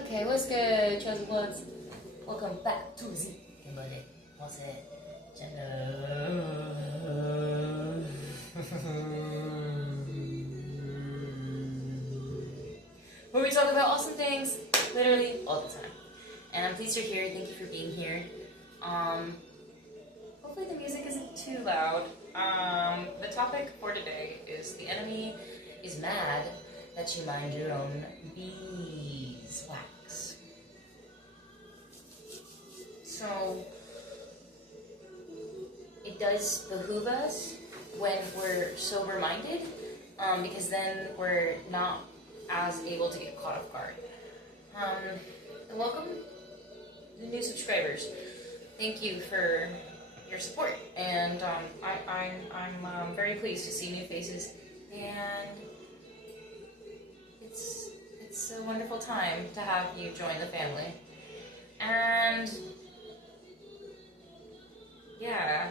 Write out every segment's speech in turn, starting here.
Okay, what's good, chosen ones? Welcome back to the Kimberly. What's it? Where we talk about awesome things literally all the time. And I'm pleased you're here. Thank you for being here. Hopefully the music isn't too loud. The topic for today is the enemy is mad that you mind your own beeswax. So it does behoove us when we're sober-minded, because then we're not as able to get caught off guard. And welcome the new subscribers. Thank you for your support, and I'm very pleased to see new faces, and it's a wonderful time to have you join the family. And yeah,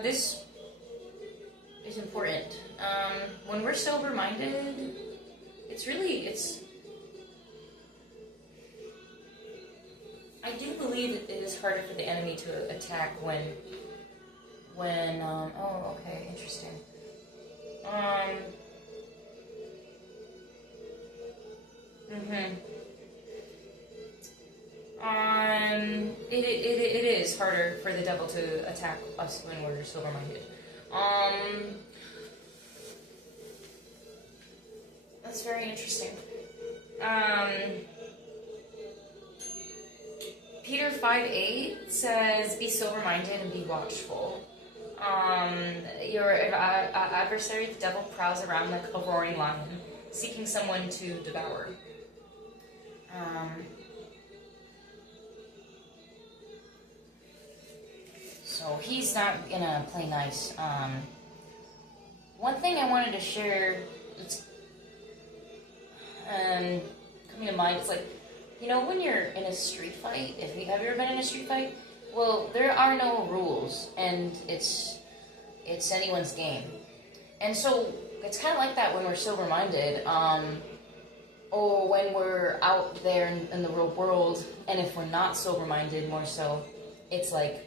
this is important. When we're sober-minded, I do believe that it is harder for the enemy to attack when oh, okay, interesting. It is harder for the devil to attack us when we're sober-minded. That's very interesting. Peter 5:8 says, "Be sober-minded and be watchful." Your adversary, the devil, prowls around like a roaring lion, seeking someone to devour. So he's not gonna play nice. One thing I wanted to share that's coming to mind is, like, you know, when you're in a street fight, have you ever been in a street fight? Well, there are no rules, and it's anyone's game. And so it's kind of like that when we're sober-minded, or when we're out there in the real world, and if we're not sober-minded, more so, it's like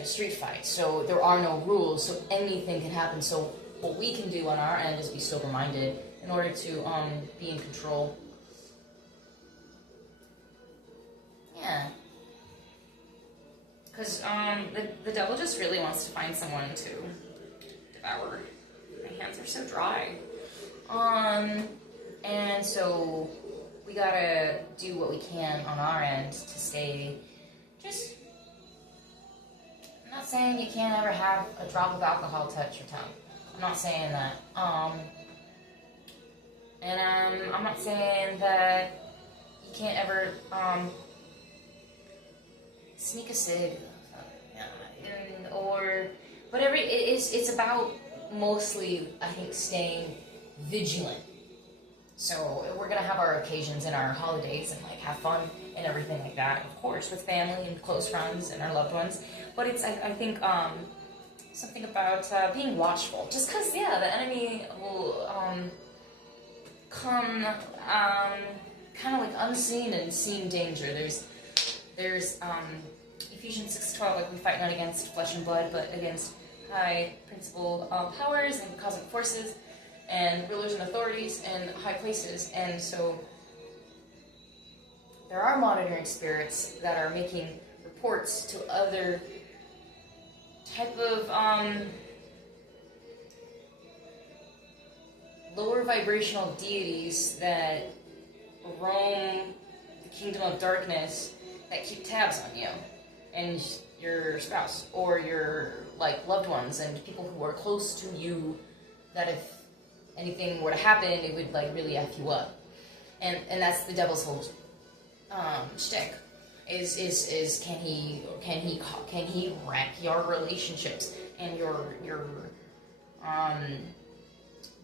a street fight. So there are no rules, so anything can happen. So what we can do on our end is be sober-minded in order to be in control. Yeah. Because the devil just really wants to find someone to devour. My hands are so dry. And so we gotta do what we can on our end to stay just... I'm not saying you can't ever have a drop of alcohol touch your tongue. I'm not saying that. And I'm not saying that you can't ever sneak a cig, or whatever. It's about mostly, I think, staying vigilant. So we're gonna have our occasions and our holidays and like have fun and everything like that, of course, with family and close friends and our loved ones. But it's, I think, something about being watchful. Just because, yeah, the enemy will come kind of like unseen and seen danger. There's Ephesians 6:12, like, we fight not against flesh and blood, but against high principal powers and cosmic forces and rulers and authorities and high places. And so there are monitoring spirits that are making reports to other type of lower vibrational deities that roam the kingdom of darkness, that keep tabs on you and your spouse or your loved ones and people who are close to you, that if anything were to happen, it would really F you up. And that's the devil's whole shtick. Is can he wreck your relationships and your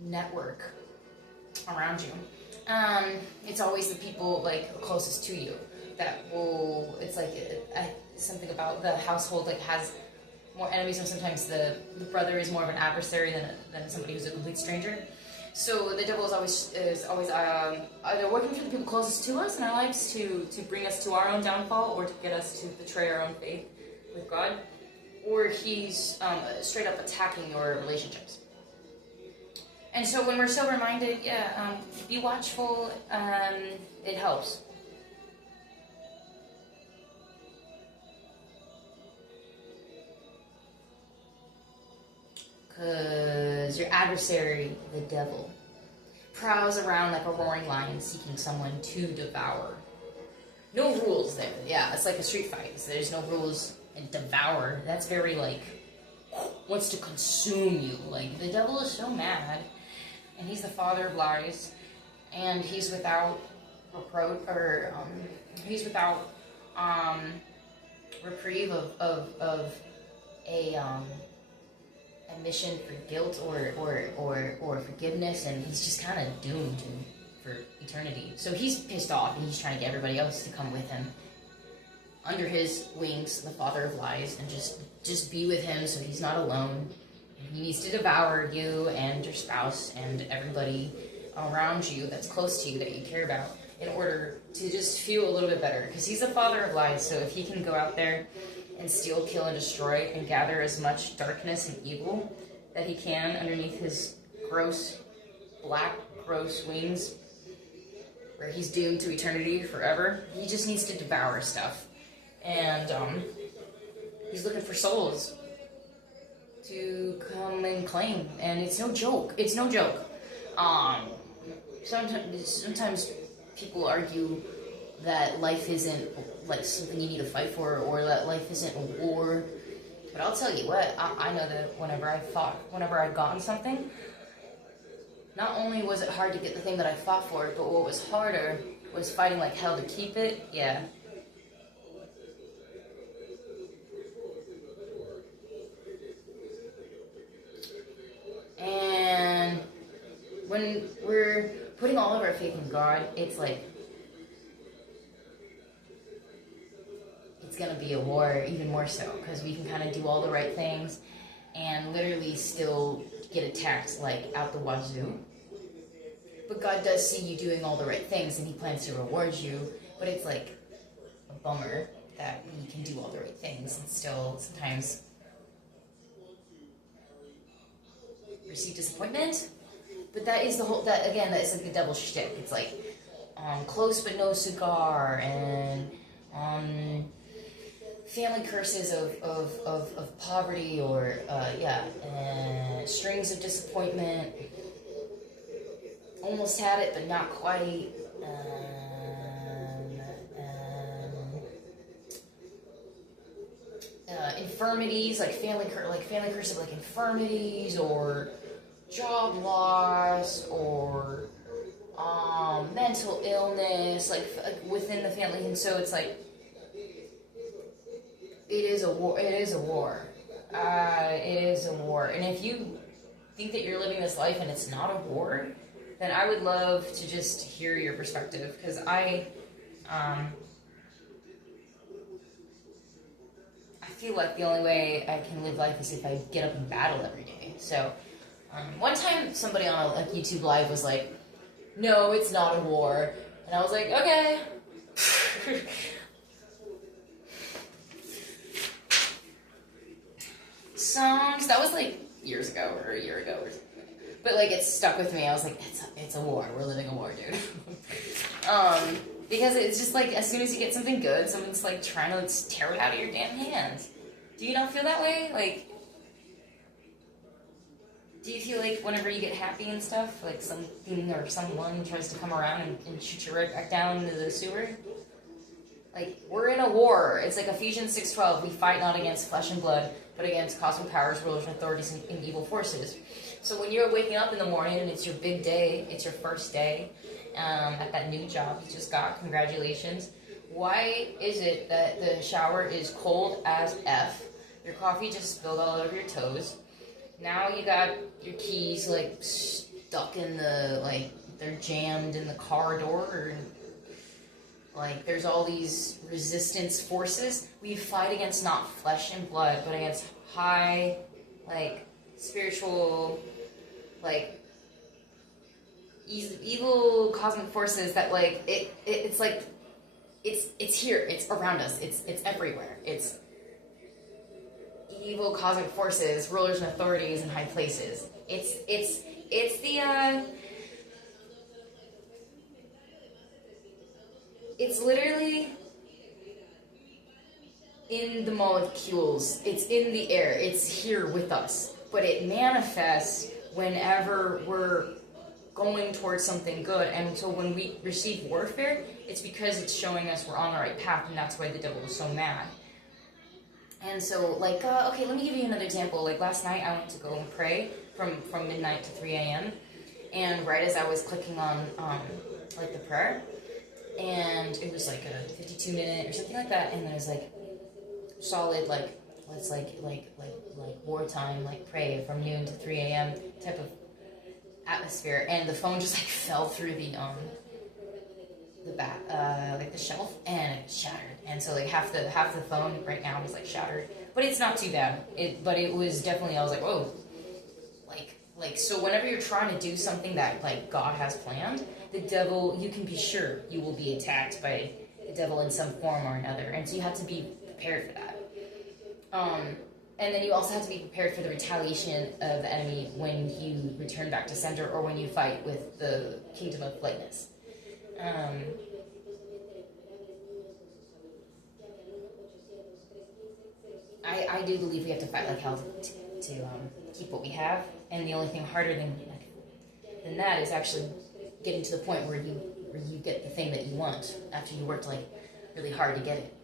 network around you. It's always the people closest to you that will. It's something about the household has more enemies, and sometimes the brother is more of an adversary than somebody who's a complete stranger. So the devil is always either working for the people closest to us in our lives to bring us to our own downfall, or to get us to betray our own faith with God, or he's straight up attacking your relationships. And so when we're sober-minded, be watchful. It helps. Because your adversary, the devil, prowls around like a roaring lion seeking someone to devour. No rules there. Yeah, it's like a street fight. So there's no rules. And devour, that's very like, wants to consume you. Like, the devil is so mad. And he's the father of lies. And he's without reproach, or he's without reprieve of a mission for guilt or forgiveness, and he's just kind of doomed for eternity. So he's pissed off, and he's trying to get everybody else to come with him under his wings, the father of lies, and just be with him so he's not alone. And he needs to devour you and your spouse and everybody around you that's close to you that you care about, in order to just feel a little bit better, because he's the father of lies. So if he can go out there and steal, kill, and destroy, and gather as much darkness and evil that he can underneath his gross wings, where he's doomed to eternity forever, he just needs to devour stuff. And he's looking for souls to come and claim, and it's no joke. It's no joke. Sometimes people argue that life isn't like something you need to fight for, or that life isn't a war. But I'll tell you what, I know that whenever I've gotten something, not only was it hard to get the thing that I fought for, but what was harder was fighting like hell to keep it. Yeah. And when we're putting all of our faith in God, it's like, it's going to be a war even more so, because we can kind of do all the right things and literally still get attacked like out the wazoo. But God does see you doing all the right things, and he plans to reward you. But it's like a bummer that we can do all the right things and still sometimes receive disappointment. But that is that is like the devil's shtick. It's like close but no cigar, and family curses of poverty, or strings of disappointment. Almost had it, but not quite. Infirmities, like family curse of like infirmities, or job loss, or mental illness, like within the family. And so it's like, it is a war. It is a war. It is a war. And if you think that you're living this life and it's not a war, then I would love to just hear your perspective, because I feel like the only way I can live life is if I get up and battle every day. So one time somebody on a YouTube live was like, "No, it's not a war," and I was like, "Okay." That was like years ago, or a year ago, or something. But like, it stuck with me. I was like, it's a war. We're living a war, dude. Because it's just like, as soon as you get something good, someone's like trying to tear it out of your damn hands. Do you not feel that way? Like, do you feel like whenever you get happy and stuff, like something or someone tries to come around and shoot you right back down into the sewer? Like, we're in a war. It's like Ephesians 6:12. We fight not against flesh and blood, but against cosmic powers, rulers, and authorities, and evil forces. So when you're waking up in the morning and it's your big day, it's your first day at that new job you just got, congratulations. Why is it that the shower is cold as F? Your coffee just spilled all over your toes. Now you got your keys like stuck in the, like, they're jammed in the car door, and like, there's all these resistance forces. We fight against not flesh and blood, but against high, like, spiritual, like, evil cosmic forces that like it's like it's here, it's around us, it's everywhere. It's evil cosmic forces, rulers and authorities in high places. It's the it's literally in the molecules, it's in the air, it's here with us, but it manifests whenever we're going towards something good. And so when we receive warfare, it's because it's showing us we're on the right path, and that's why the devil is so mad. And so, like, okay, let me give you another example. Like, last night I went to go and pray from midnight to 3 a.m. And right as I was clicking on, like, the prayer, and it was like a 52-minute or something like that, and there was like solid, like, let's like wartime, like, pray from noon to 3 a.m. type of atmosphere, and the phone just like fell through the like the shelf, and it shattered. And so like half the phone right now is like shattered, but it's not too bad. But it was definitely, I was like, whoa, like so whenever you're trying to do something that like God has planned, the devil, you can be sure you will be attacked by the devil in some form or another, and so you have to be prepared for that. And then you also have to be prepared for the retaliation of the enemy when you return back to center, or when you fight with the kingdom of lightness. I do believe we have to fight like hell to keep what we have, and the only thing harder than that is actually getting to the point where you get the thing that you want after you worked like really hard to get it.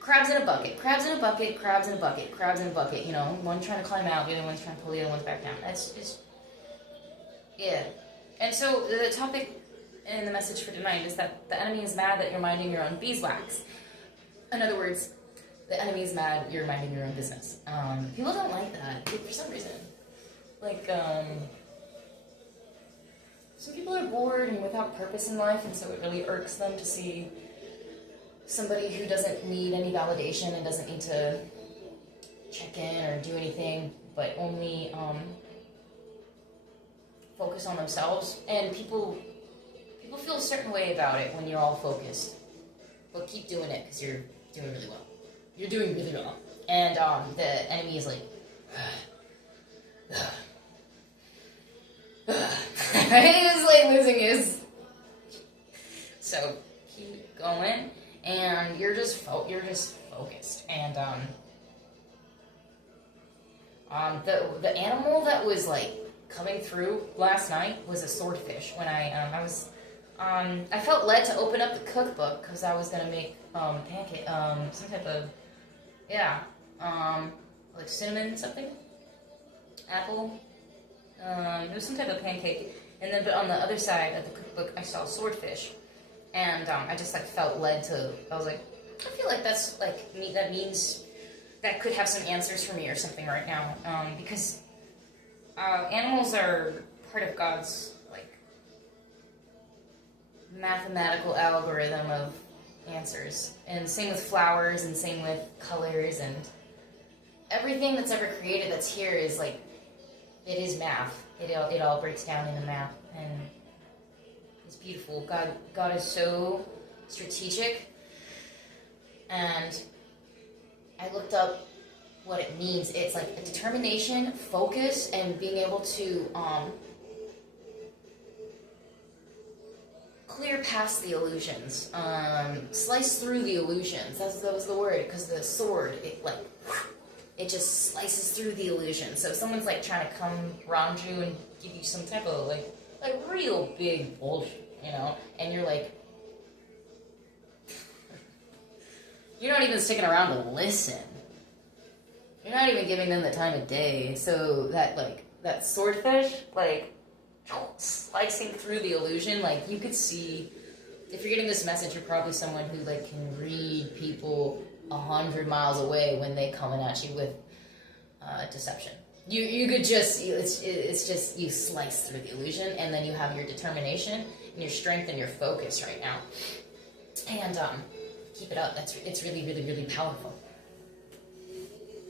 Crabs in a bucket, crabs in a bucket, crabs in a bucket, crabs in a bucket. You know, one trying to climb out, the other one's trying to pull the other one's back down. That's just, yeah. And so the topic in the message for tonight is that the enemy is mad that you're minding your own beeswax. In other words, the enemy is mad you're minding your own business. People don't like that for some reason. Like, some people are bored and without purpose in life, and so it really irks them to see somebody who doesn't need any validation and doesn't need to check in or do anything, but only focus on themselves. And people feel a certain way about it when you're all focused. But keep doing it, because you're doing really well. You're doing really well. And the enemy is like, he was like losing his. So keep going. And you're just focused. And the animal that was like coming through last night was a swordfish. When I felt led to open up the cookbook because I was gonna make pancake, some type of like cinnamon something, apple. It was some type of pancake. And then, but on the other side of the cookbook, I saw swordfish. And I just like felt led to, I was like, I feel like that's like me, that means that could have some answers for me or something right now. Because animals are part of God's like mathematical algorithm of answers. And same with flowers, and same with colors, and everything that's ever created that's here is like, it is math. It all breaks down into math, and it's beautiful. God is so strategic, and I looked up what it means. It's like a determination, focus, and being able to clear past the illusions, slice through the illusions. That was the word, because the sword, it just slices through the illusion. So if someone's like trying to come around you and give you some type of like real big bullshit, you know, and you're like, you're not even sticking around to listen. You're not even giving them the time of day. So that swordfish, like, slicing through the illusion, like, you could see, if you're getting this message, you're probably someone who like can read people 100 miles away when they coming at you with deception. You could just, it's just, you slice through the illusion, and then you have your determination and your strength and your focus right now. And keep it up. It's really, really, really powerful.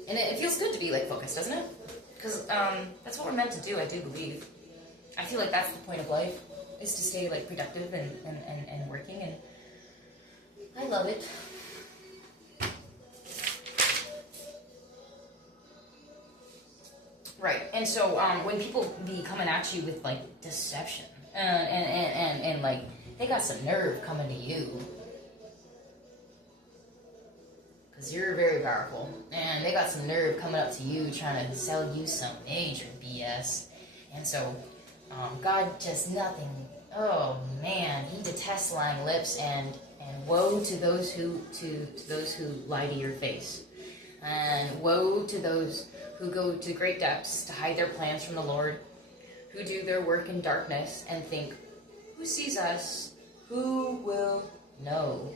And it feels good to be like focused, doesn't it? Because that's what we're meant to do, I do believe. I feel like that's the point of life, is to stay like productive and working, and I love it. Right, and so when people be coming at you with like deception, and like they got some nerve coming to you, because you're very powerful, and they got some nerve coming up to you trying to sell you some major BS, and so God just nothing. Oh man, He detests lying lips, and woe to those who lie to your face, and woe to those who go to great depths to hide their plans from the Lord, who do their work in darkness and think, who sees us? Who will know?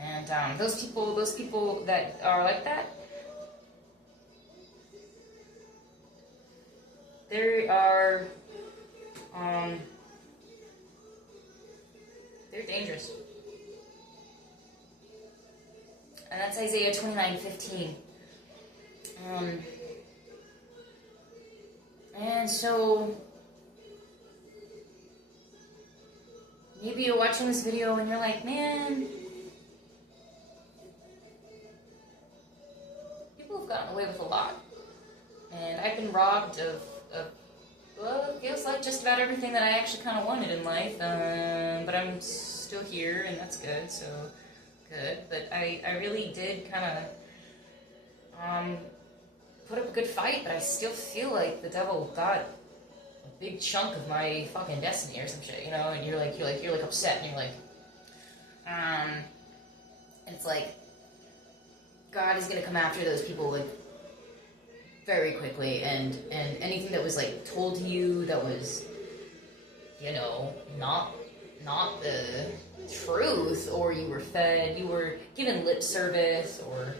And those people that are like that, they are, they're dangerous. And that's Isaiah 29:15. And so maybe you're watching this video and you're like, man, people have gotten away with a lot, and I've been robbed of well, it feels like just about everything that I actually kind of wanted in life, but I'm still here, and that's good, so good. But I really did kind of put up a good fight, but I still feel like the devil got a big chunk of my fucking destiny or some shit, you know. And you're like upset, and you're like, and it's like God is gonna come after those people like very quickly, and anything that was like told to you that was, you know, not the truth, or you were given lip service, or,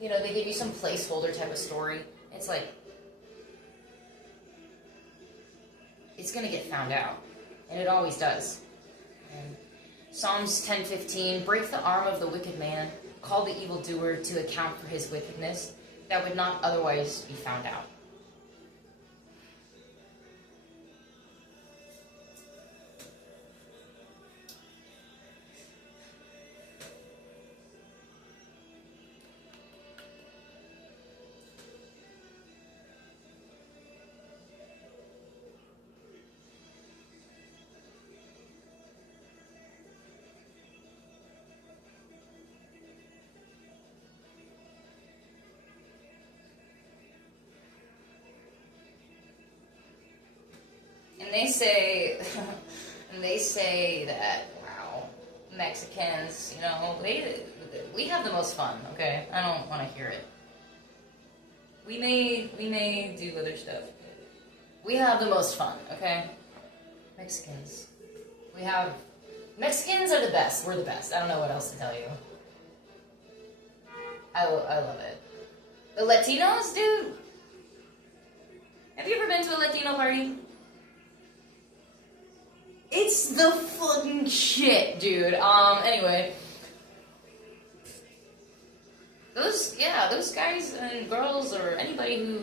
you know, they gave you some placeholder type of story. It's like, it's gonna get found out, and it always does. And Psalms 10:15, break the arm of the wicked man, call the evildoer to account for his wickedness, that would not otherwise be found out. And they say that, wow, Mexicans, you know, we have the most fun, okay? I don't want to hear it. We may do other stuff. We have the most fun, okay? Mexicans are the best. We're the best. I don't know what else to tell you. I love it. The Latinos, dude. Have you ever been to a Latino party? It's the fucking shit, dude. Anyway. Those guys and girls, or anybody who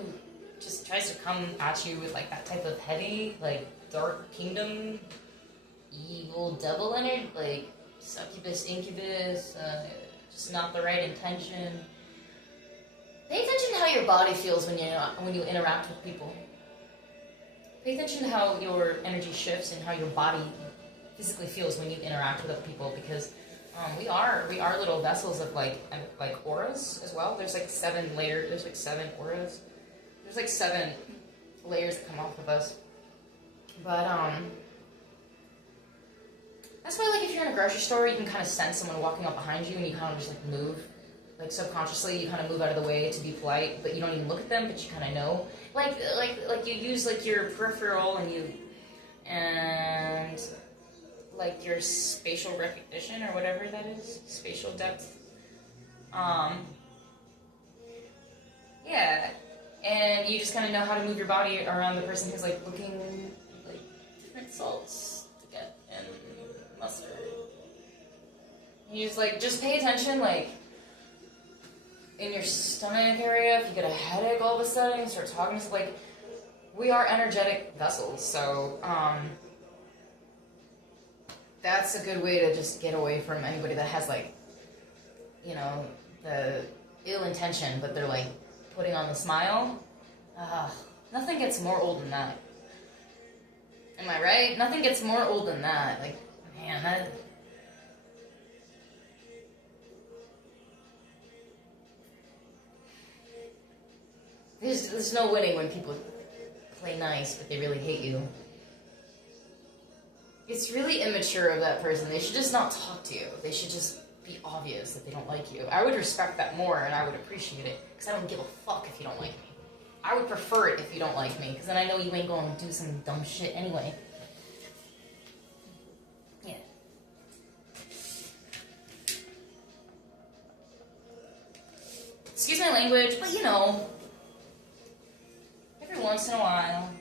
just tries to come at you with, like, that type of heavy, like, dark kingdom, evil devil energy, like, succubus, incubus, just not the right intention. Pay attention to how your body feels when you interact with people. Pay attention to how your energy shifts and how your body physically feels when you interact with other people, because we are little vessels of like auras as well. There's like 7 layers. There's like 7 auras. There's like 7 layers that come off of us. But that's why, like, if you're in a grocery store, you can kind of sense someone walking up behind you, and you kind of just like move. Like, subconsciously, you kind of move out of the way to be polite, but you don't even look at them, but you kind of know. Like you use, like, your peripheral and like, your spatial recognition, or whatever that is. Spatial depth. Yeah. And you just kind of know how to move your body around the person who's, like, looking, like, different salts to get, and mustard. And you just pay attention, like, in your stomach area, if you get a headache all of a sudden, you start talking to, like, we are energetic vessels, so that's a good way to just get away from anybody that has, like, you know, the ill intention, but they're like putting on the smile. Nothing gets more old than that. Am I right? Nothing gets more old than that. Like, man, that... There's no winning when people play nice, but they really hate you. It's really immature of that person. They should just not talk to you. They should just be obvious that they don't like you. I would respect that more, and I would appreciate it, because I don't give a fuck if you don't like me. I would prefer it if you don't like me, because then I know you ain't going to do some dumb shit anyway. Yeah. Excuse my language, but you know, every once in a while,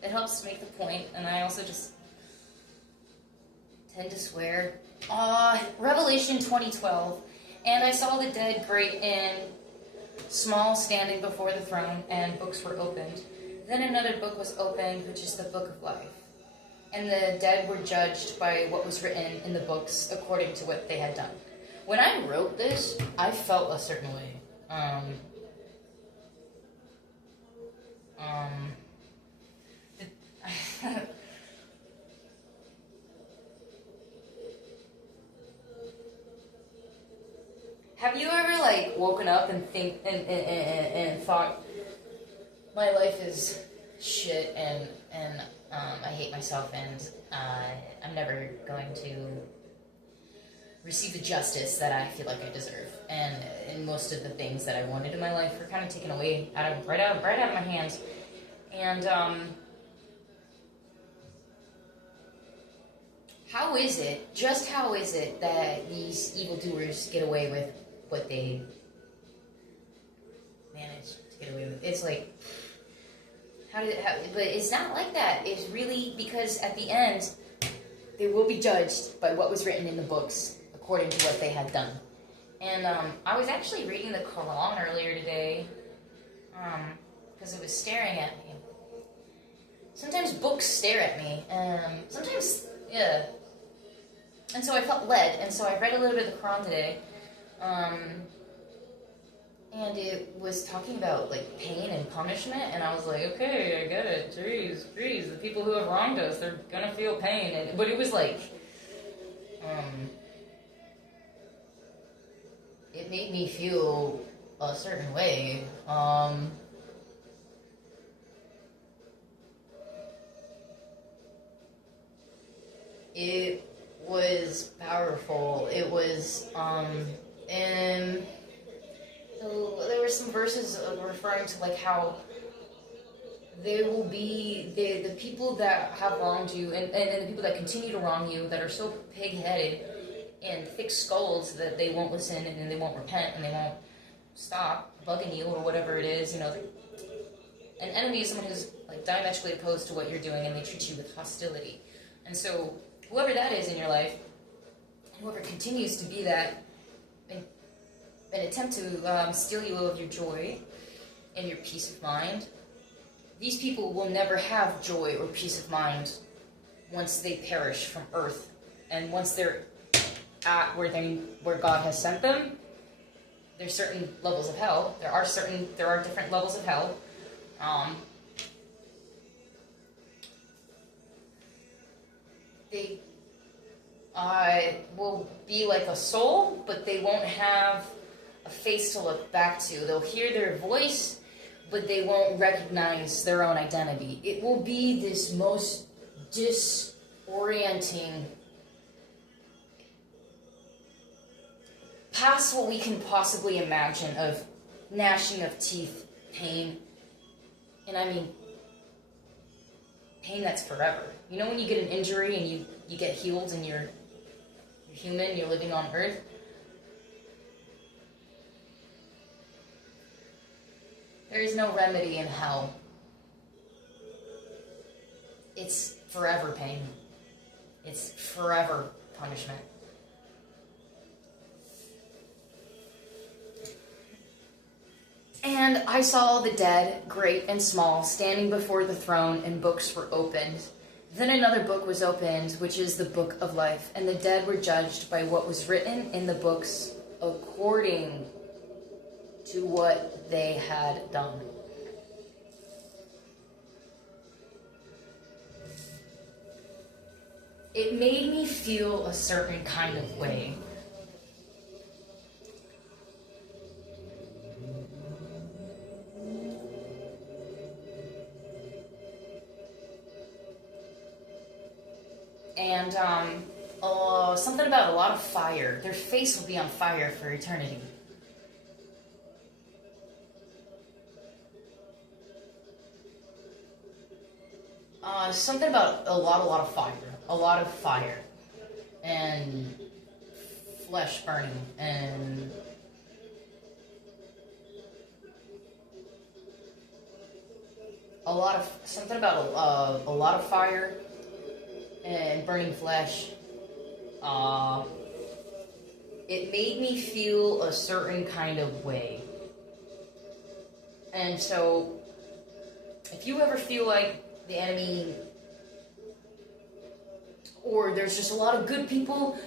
it helps make the point, and I also just tend to swear. Revelation 2012, and I saw the dead great and small standing before the throne, and books were opened. Then another book was opened, which is the book of life. And the dead were judged by what was written in the books according to what they had done. When I wrote this, I felt a certain way. Have you ever, like, woken up and and thought, my life is shit, and I hate myself, and I'm never going to receive the justice that I feel like I deserve, and most of the things that I wanted in my life were kind of taken away right out of my hands, and how is it that these evildoers get away with what they manage to get away with? It's like, but it's not like that. It's really because at the end, they will be judged by what was written in the books according to what they had done. And I was actually reading the Quran earlier today because it was staring at me. Sometimes books stare at me. Sometimes, yeah. And so I felt led, and so I read a little bit of the Quran today. And it was talking about, like, pain and punishment, and I was like, okay, I get it. Jeez, the people who have wronged us, they're gonna feel pain. But it was like, it made me feel a certain way. It was powerful. It was, and so there were some verses referring to, like, how there will be the people that have wronged you, and the people that continue to wrong you, that are so pig-headed and thick skulls that they won't listen, and they won't repent, and they won't stop bugging you, or whatever it is, you know. An enemy is someone who's, like, diametrically opposed to what you're doing, and they treat you with hostility. And so whoever that is in your life, whoever continues to be that, and attempt to steal you of your joy and your peace of mind, these people will never have joy or peace of mind once they perish from earth. And once they're at where God has sent them, there's certain levels of hell. There are different levels of hell. They will be like a soul, but they won't have a face to look back to. They'll hear their voice, but they won't recognize their own identity. It will be this most disorienting, past what we can possibly imagine, of gnashing of teeth, pain, and I mean pain that's forever. You know when you get an injury and you get healed and you're human, you're living on earth? There is no remedy in hell. It's forever pain. It's forever punishment. And And I saw the dead, great and small, standing before the throne, and books were opened. Then another book was opened, which is the book of life, and the dead were judged by what was written in the books according to what they had done. It made me feel a certain kind of way. And something about a lot of fire. Their face will be on fire for eternity. Something about a lot of fire. A lot of fire. And flesh burning. And something about a lot of fire and burning flesh. It made me feel a certain kind of way. And so, if you ever feel like the enemy, or there's just a lot of good people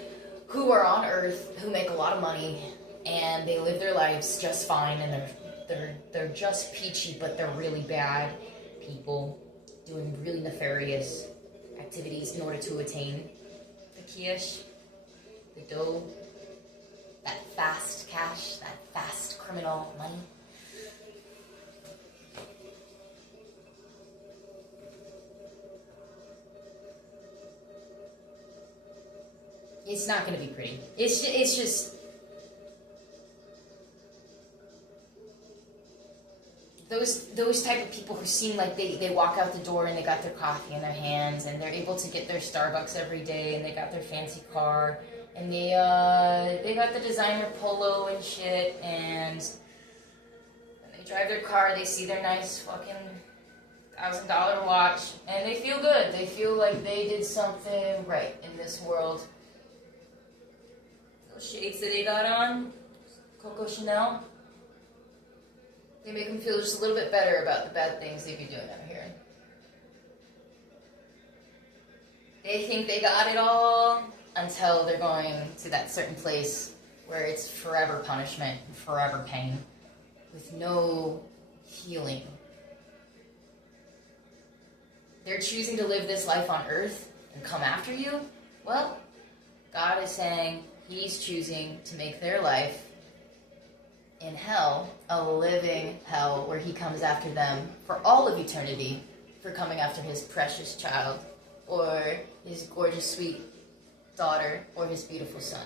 who are on earth, who make a lot of money, and they live their lives just fine, and they're just peachy, but they're really bad people doing really nefarious activities in order to attain the keish, the dough, that fast cash, that fast criminal money. It's not going to be pretty. It's just those type of people who seem like they walk out the door and they got their coffee in their hands and they're able to get their Starbucks every day and they got their fancy car and they got the designer polo and shit, and when they drive their car they see their nice fucking $1,000 watch and they feel good. They feel like they did something right in this world. Those shades that they got on, Coco Chanel, they make them feel just a little bit better about the bad things they'd be doing out here. They think they got it all until they're going to that certain place where it's forever punishment and forever pain with no healing. They're choosing to live this life on earth and come after you. Well, God is saying He's choosing to make their life in hell a living hell where He comes after them for all of eternity for coming after His precious child or His gorgeous sweet daughter or His beautiful son.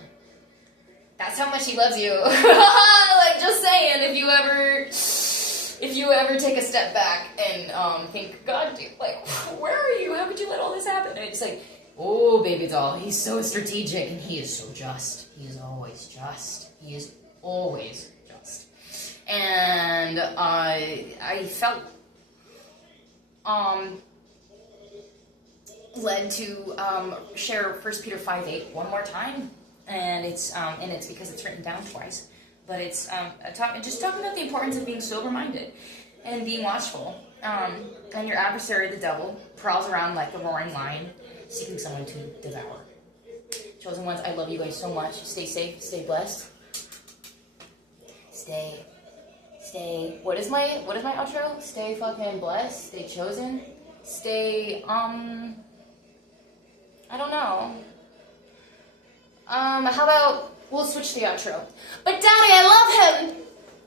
That's how much He loves you. Like, just saying, if you ever take a step back and think, God, dude, like, where are you? How could you let all this happen? And it's like, oh, baby doll, He's so strategic and He is so just. He is always just. He is always just. And I felt led to share 1 Peter 5:8 one more time, and it's because it's written down twice. But it's just talking about the importance of being sober-minded and being watchful. And your adversary, the devil, prowls around like a roaring lion, seeking someone to devour. Chosen ones, I love you guys so much. Stay safe, stay blessed. Stay. What is my outro? Stay fucking blessed. Stay chosen. Stay. I don't know. How about we'll switch the outro. But Daddy, I love him.